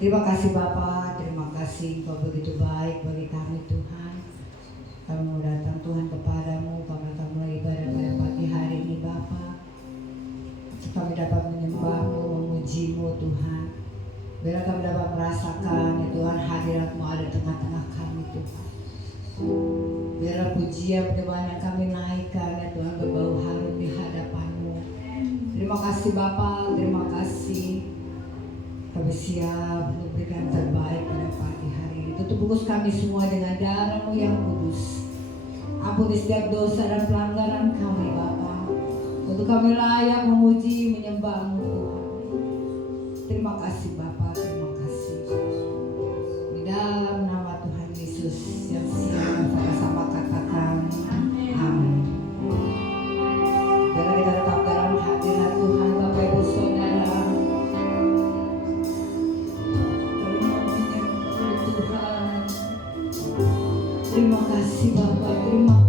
Terima kasih Bapak, terima kasih Engkau begitu baik bagi kami Tuhan. Kami mau datang Tuhan kepadamu karena kami mulai ibadah pada pagi hari ini Bapak. Kami dapat menyembahmu, memujimu Tuhan. Biar kami dapat merasakan ya Tuhan hadirat-Mu ada di tengah-tengah kami Tuhan. Biar pujian penyembahan yang kami naikkan ya Tuhan berbau harum di hadapan-Mu. Terima kasih Bapak, terima kasih. Kami siap untuk berikan terbaik pada pagi hari ini. Tutup bungkus kami semua dengan darah-Mu yang kudus. Ampuni setiap dosa dan pelanggaran kami Bapa. Untuk kami layak memuji, menyembah-Mu Tuhan. Terima kasih Bapa, terima kasih. Di dalam nama Tuhan Yesus yang siap sama-sama katakan amin. Biarlah kita tetap dalam hadirat Tuhan Bapak Ibu Saudara. Terima kasih Bapak, terima kasih.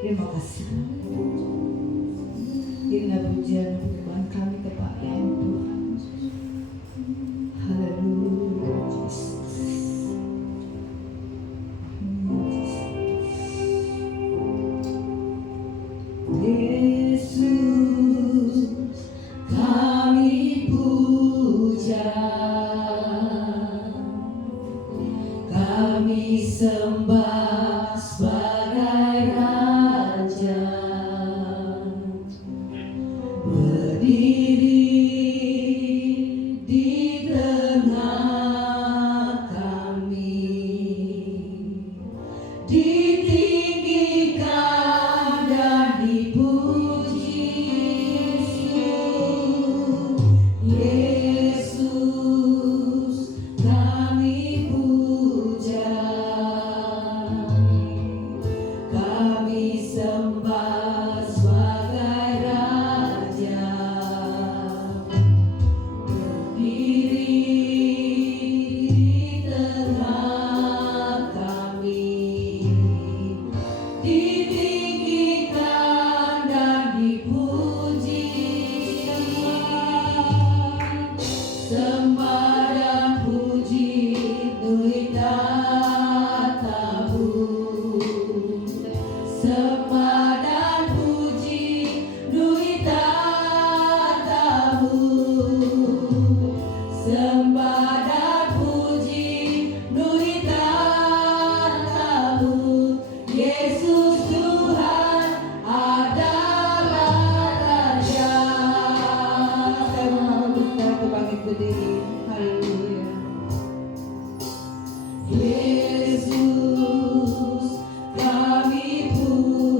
Terima kasih. Inilah pujian dan penyembahan kami kepada-Mu Tuhan. Haleluya Yesus. Yesus kami puja, kami sembah sebagai Raja, berdiri di tengah kami, ditinggikan dan dipuji. Yesus kami puja, kami sembah sebagai Raja, berdiri di tengah kami, ditinggikan dan dipuji. Sembah dan puji Tuhan tatamu. Sembah dan puji Tuhan tatamu. Sembah dan puji Tuhan tatamu. Yesus Tuhan adalah Raja. Saya mengaku kita bangkit berdiri. Haleluya. Yesus kami puja.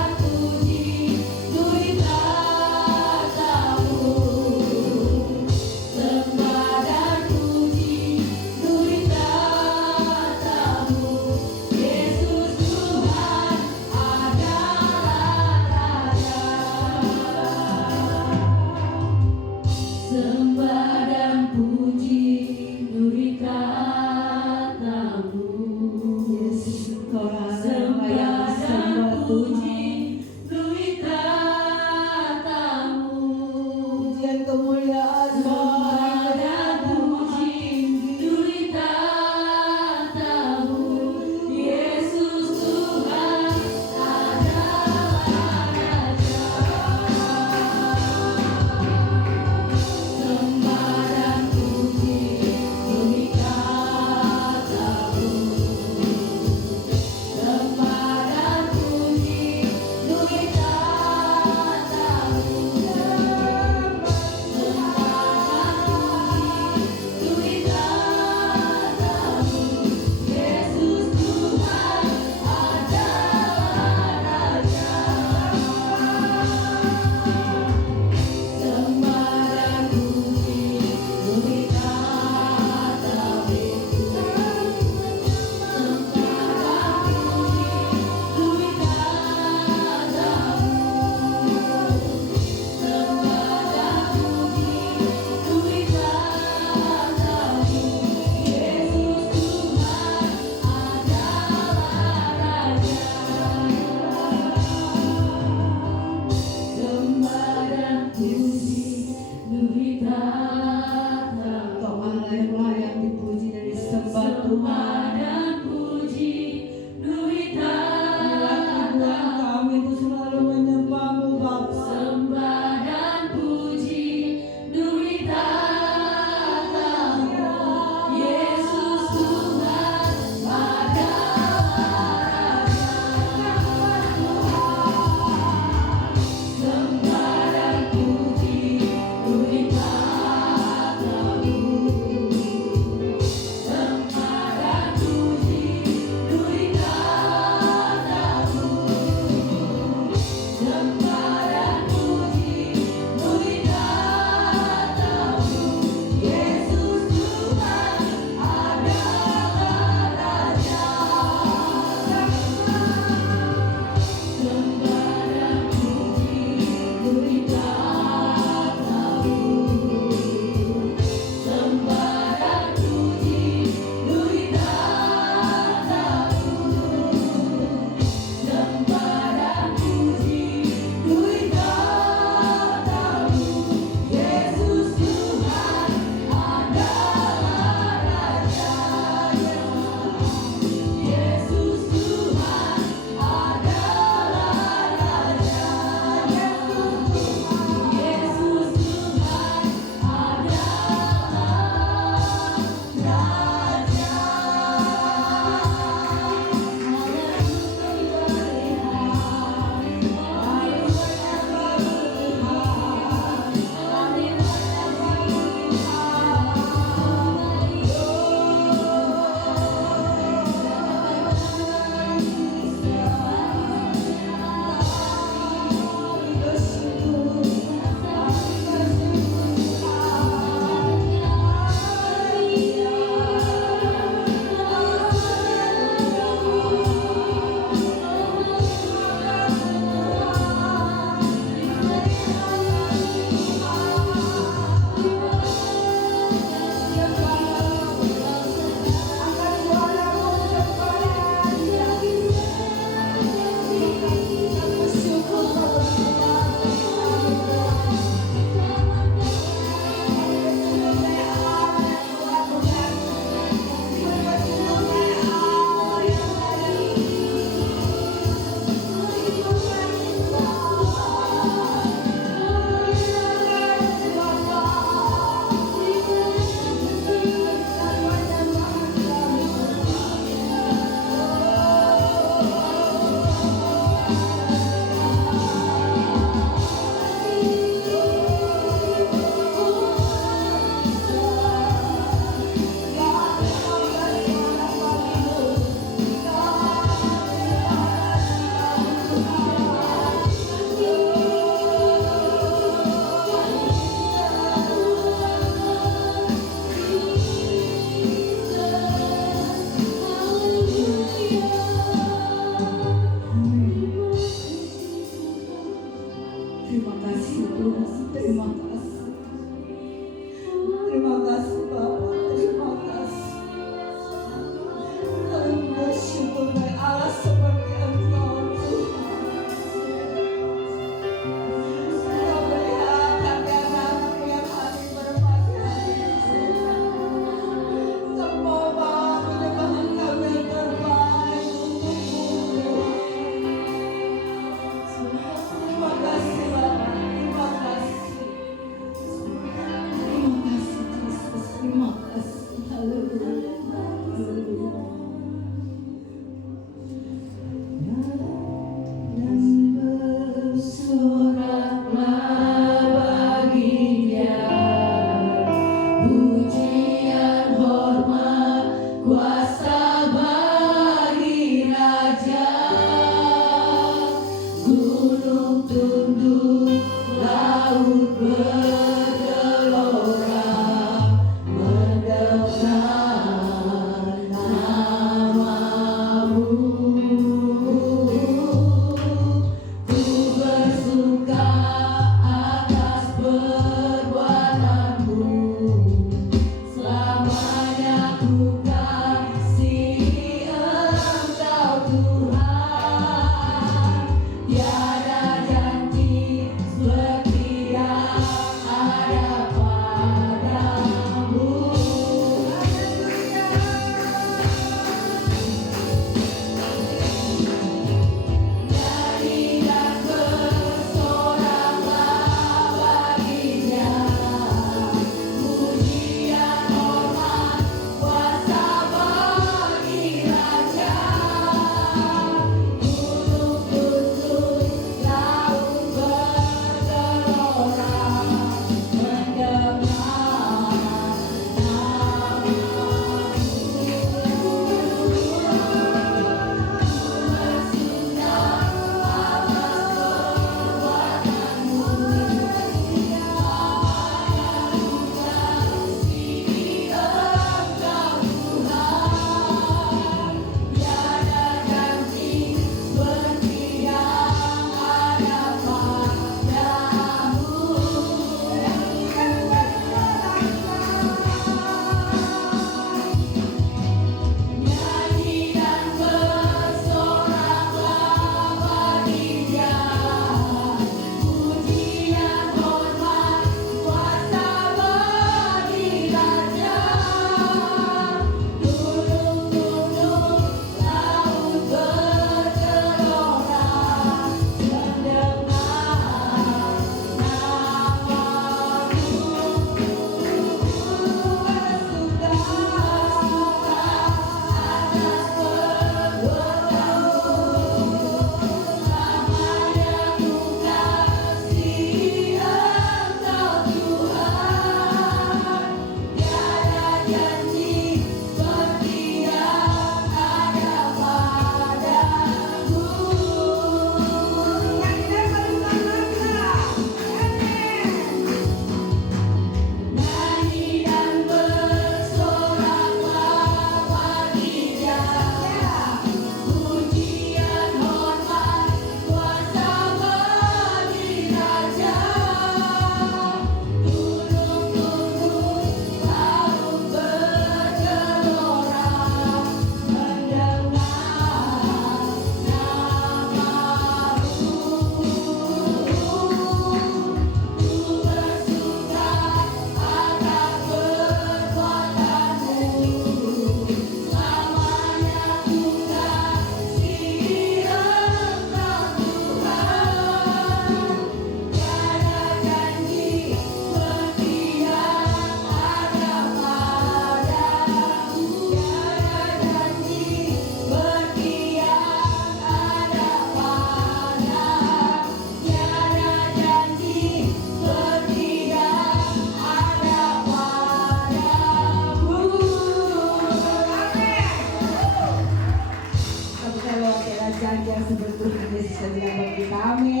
janji yang seperti Tuhan Yesus sediakan bagi kami.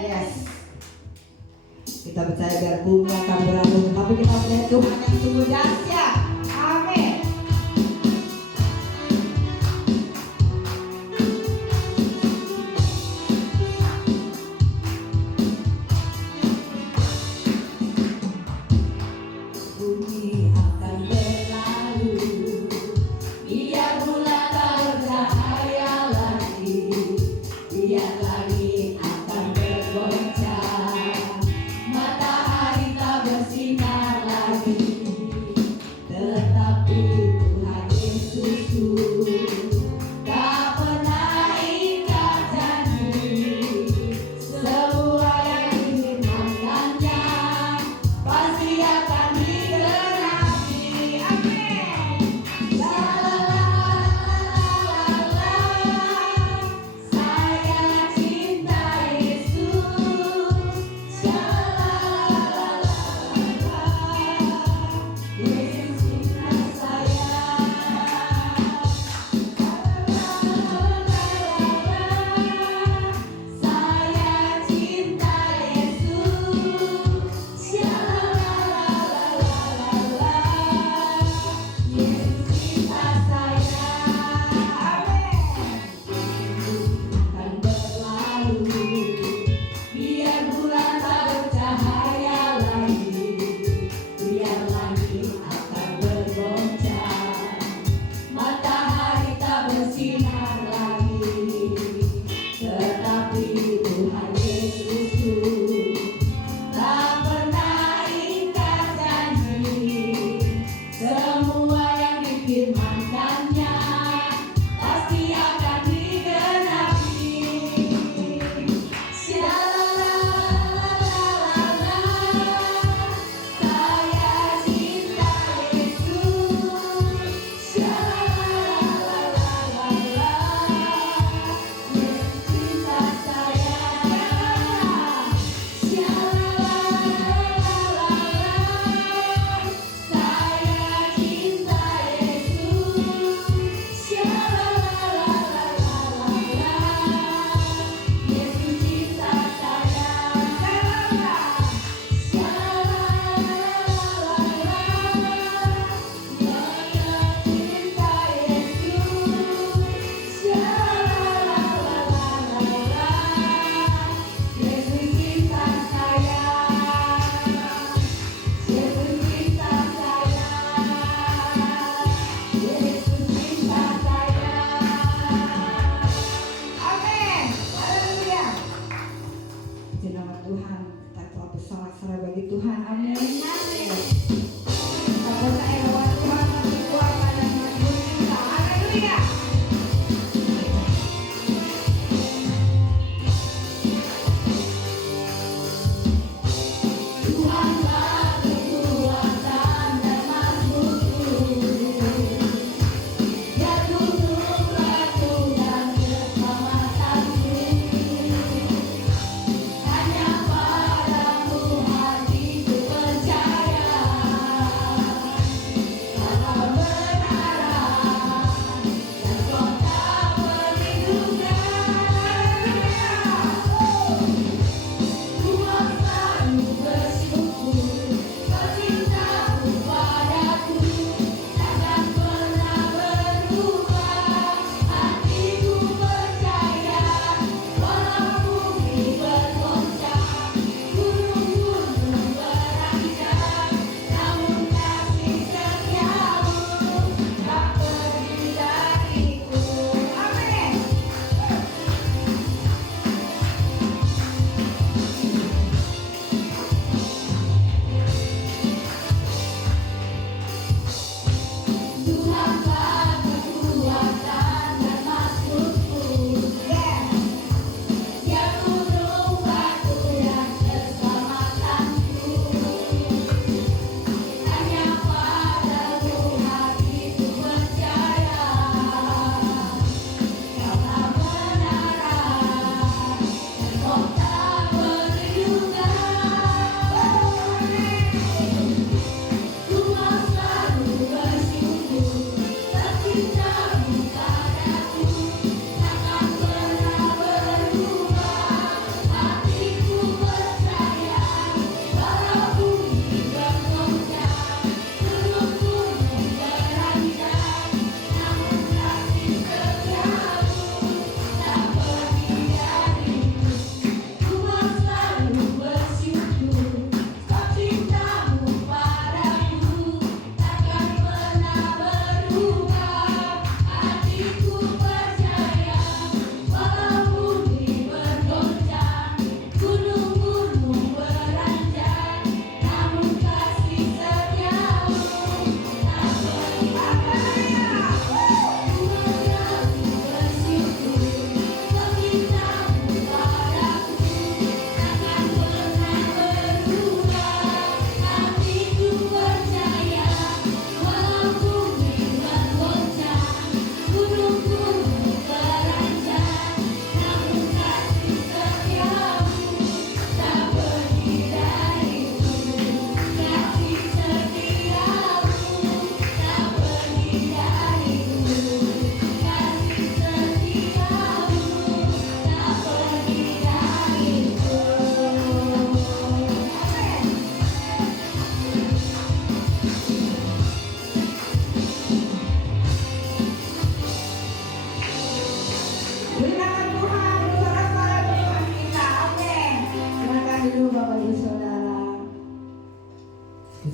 Yes. Kita percaya biar bunga akan beratung, tapi kita percaya Tuhan yang sungguh dahsyat. Amin. Bumi akan berlalu, biar bulan tak bercahaya lagi, biar langit akan bergoncang, matahari tak bersinar lagi.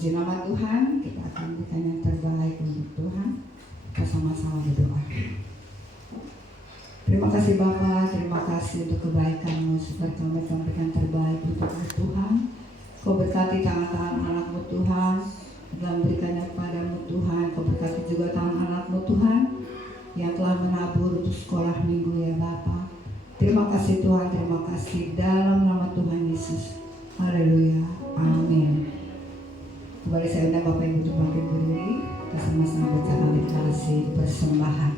Puji nama Tuhan, kita akan berikan yang terbaik untuk Tuhan. Kita sama-sama berdoa. Terima kasih Bapa, terima kasih untuk kebaikan-Mu. Supaya kami berikan terbaik untuk Tuhan. Kau berkati tangan-tangan anak-Mu Tuhan, telah memberikannya kepadamu Tuhan. Kau berkati juga tangan anak-Mu Tuhan, yang telah menabur untuk sekolah minggu ya Bapa. Terima kasih Tuhan, terima kasih dalam nama Tuhan Yesus. Haleluya, amin. Kembali saya undang Bapak Ibu untuk bangkit berdiri. Kita sama-sama bacakan deklarasi persembahan.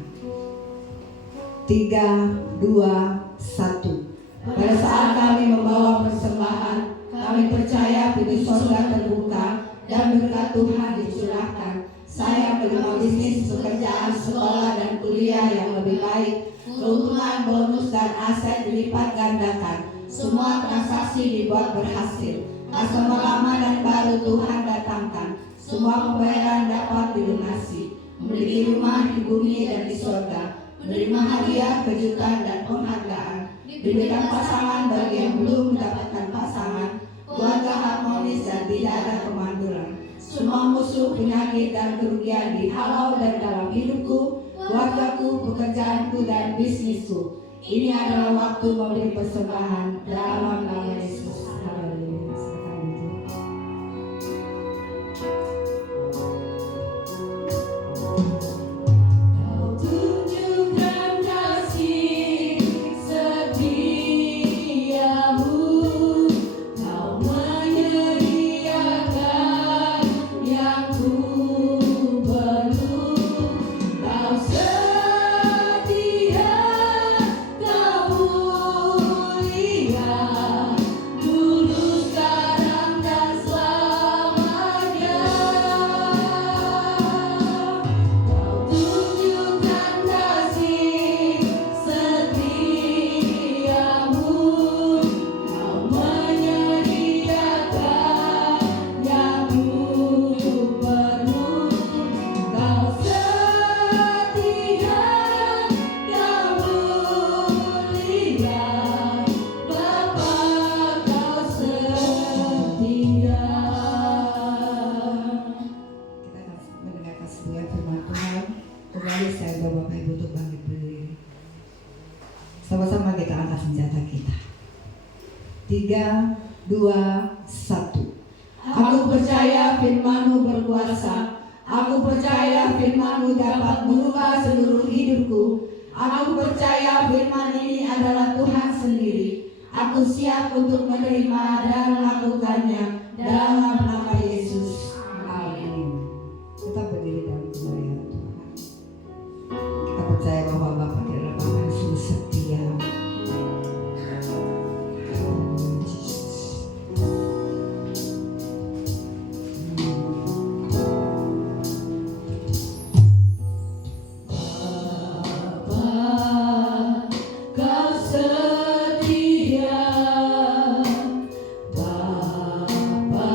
3, 2, 1. Pada saat kami membawa persembahan, kami percaya pintu surga terbuka dan berkat Tuhan dicurahkan. Saya menerima bisnis, pekerjaan, sekolah, dan kuliah yang lebih baik. Keuntungan, bonus, dan aset dilipat gandakan. Semua transaksi dibuat berhasil. Customer lama dan baru Tuhan datangkan. Semua pembayaran dapat dilunasi. Memiliki rumah di bumi dan di surga. Menerima hadiah, kejutan, dan penghargaan. Diberikan pasangan bagi yang belum mendapatkan pasangan. Keluarga harmonis dan tidak ada kemanduran. Semua musuh, penyakit, dan kerugian dihalau dari dalam hidupku, keluargaku, pekerjaanku, dan bisnisku. Ini adalah waktu memberi persembahan dalam nama Yesus. Haleluya. Silakan duduk. Kau tunjukkan kasih setiamu, Kau menyediakan yang ku perlu. Kau setia, Kau mulia, dulu, sekarang, dan selamanya. Kau tunjukkan kasih setiamu, Kau menyediakan yang ku perlu. Kau setia, Kau mulia, Bapa, Kau setia. Kita akan mendengarkan sebuah firman Tuhan. Kembali saya bawa Bapak Ibu untuk bangkit berdiri. Sama-sama kita angkat senjata kita. 3, 2, 1. Aku percaya firman-Mu berkuasa. Aku percaya firman-Mu dapat mengubah seluruh hidupku. Aku percaya firman ini adalah Tuhan sendiri. Aku siap untuk menerima dan melakukannya dalam nama Yesus. Amin. Tetap berdiri dalam kemuliaan Tuhan. Kita percaya bahwa Bapak adalah Bapa yang sungguh setia. Oh, Jesus. Bapa, Kau setia. Bapa,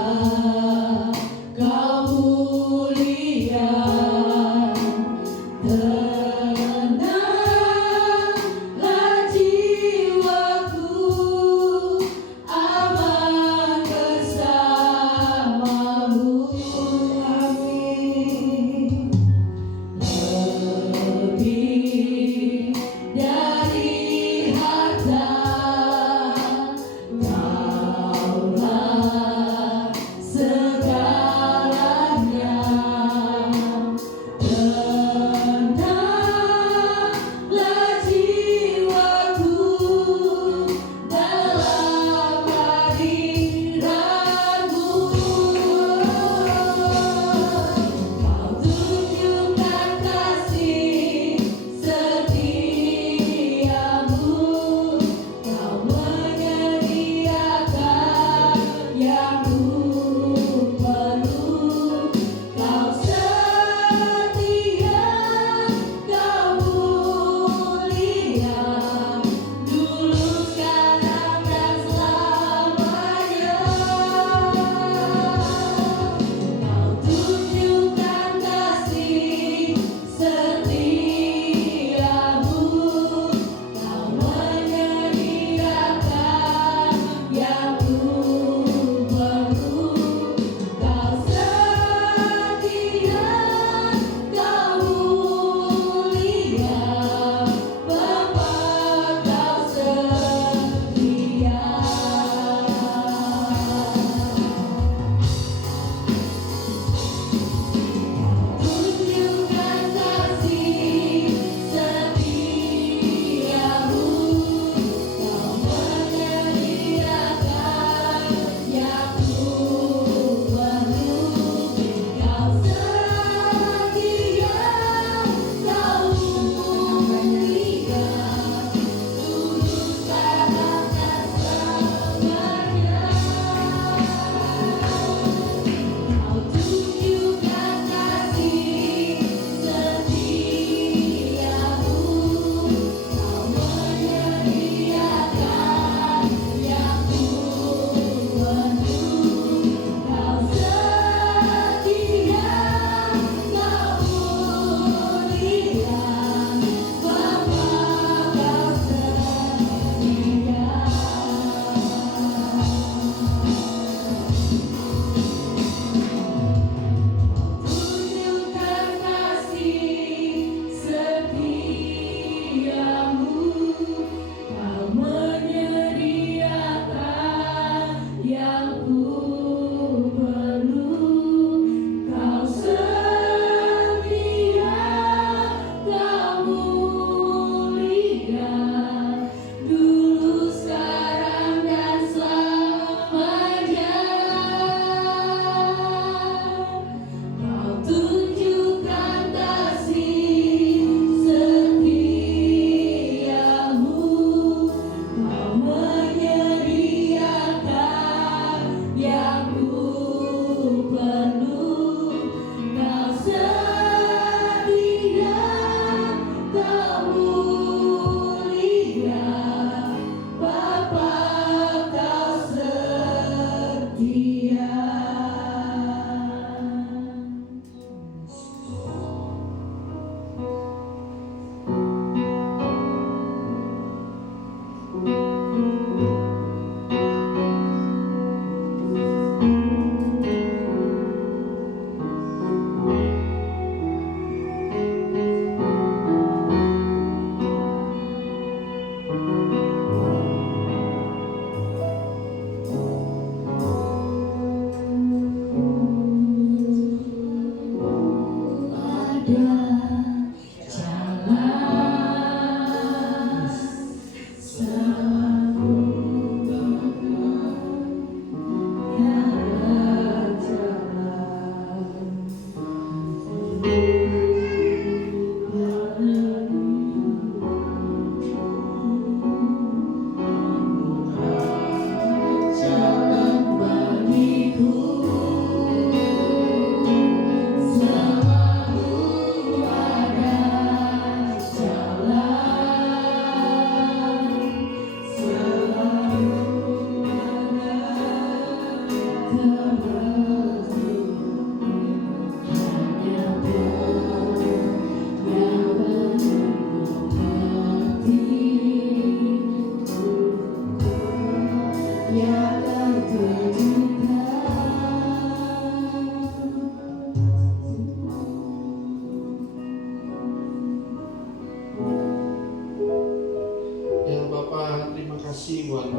Ya Bapa, terima kasih buat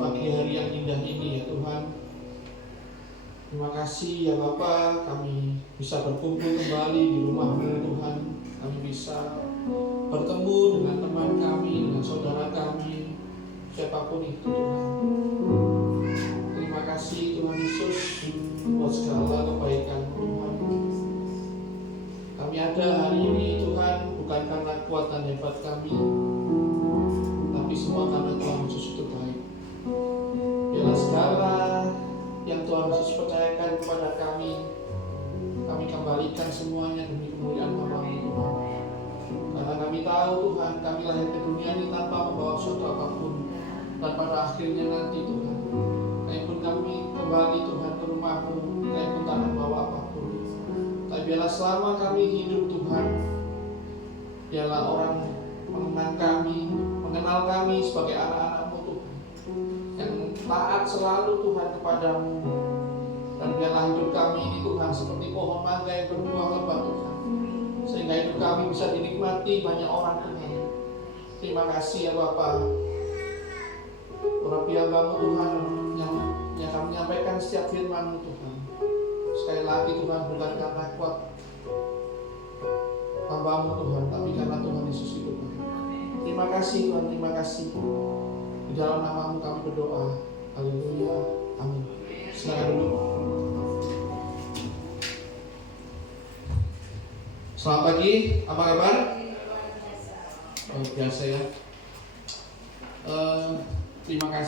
pagi hari yang indah ini ya Tuhan. Terima kasih ya Bapa, kami bisa berkumpul kembali di rumah-Mu Tuhan. Kami bisa bertemu dengan teman kami, dengan saudara kami, siapapun itu Tuhan. Terima kasih Tuhan Yesus buat segala kebaikan Tuhan. Kami ada hari ini Tuhan bukan karena kekuatan hebat kami, tapi semua karena Tuhan Yesus itu baik. Biarlah segala yang Tuhan Yesus percayakan kepada kami kembalikan semuanya demi kemuliaan nama-Mu Tuhan. Karena kami tahu Tuhan, kami lahir ke dunia ini tanpa membawa sesuatu apapun, dan pada akhirnya nanti Tuhan, kami pun kami kembali Tuhan ke rumah-Mu, kami pun tak membawa apapun. Tapi biarlah selama kami hidup Tuhan, biarlah orang mengenal kami sebagai anak-anak-Mu Tuhan, yang taat selalu Tuhan kepadamu. Dan biarlah hidup kami ini Tuhan seperti pohon mangga yang berbuah lebat Tuhan, sehingga hidup kami bisa dinikmati banyak orang Tuhan. Terima kasih ya Bapa. Urapi hamba-Mu Tuhan yang kami menyampaikan setiap firman-Mu Tuhan. Sekali lagi Tuhan, bukan karena kuat hamba-Mu Tuhan, tapi karena Tuhan Yesus itu Tuhan. Terima kasih Tuhan, terima kasih. Di dalam nama-Mu kami berdoa. Haleluya. Amin. Silakan duduk. Selamat pagi, apa kabar? Oh, biasa ya. Terima kasih.